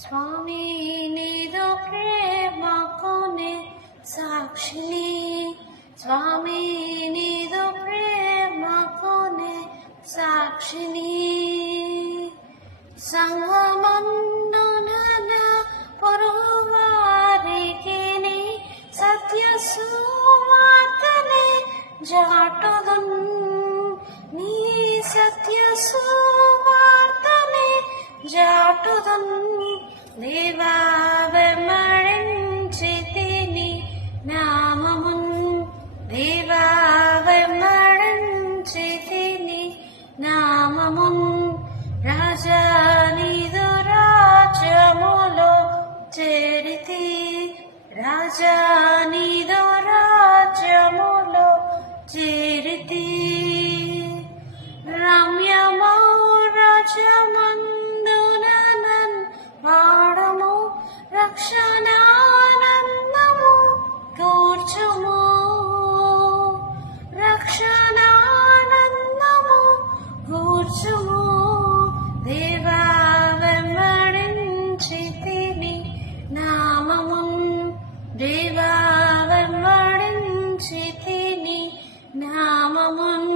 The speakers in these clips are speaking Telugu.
స్వామి నీదు ప్రేమకునే సాక్షిని, స్వామి నీదు ప్రేమకునే సాక్షిని. సంగమందున పొరుగువారికి సత్య సువార్తనే జాటుదున్, నీ సత్య సువార్తనే జాటుదున్. దేవా వెంబడించితిని నామమున్, దేవా వెంబడించితిని నామమున్. రాజా నీదు రాజ్యములో చేరితి, రాజా నీదు రాజ్యములో చేరితి. రమ్యమౌ రాజ్యమందున నన్ వాడము, రక్షణానందము కూర్చుము, రక్షణానందము కూర్చుము. దేవా వెంబడించితిని నామమున్, దేవా వెంబడించితిని నామమున్.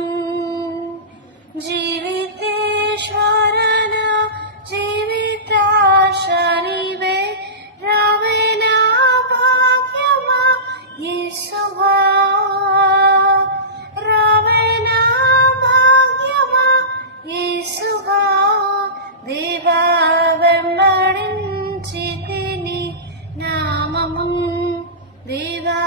జీవితేశ్వరన జీవితాశనివే, రావే నా భాగ్యమా యేసువా, రావే నా భాగ్యమా యేసువా. దేవా వెంబడించితిని నామమున్, దేవా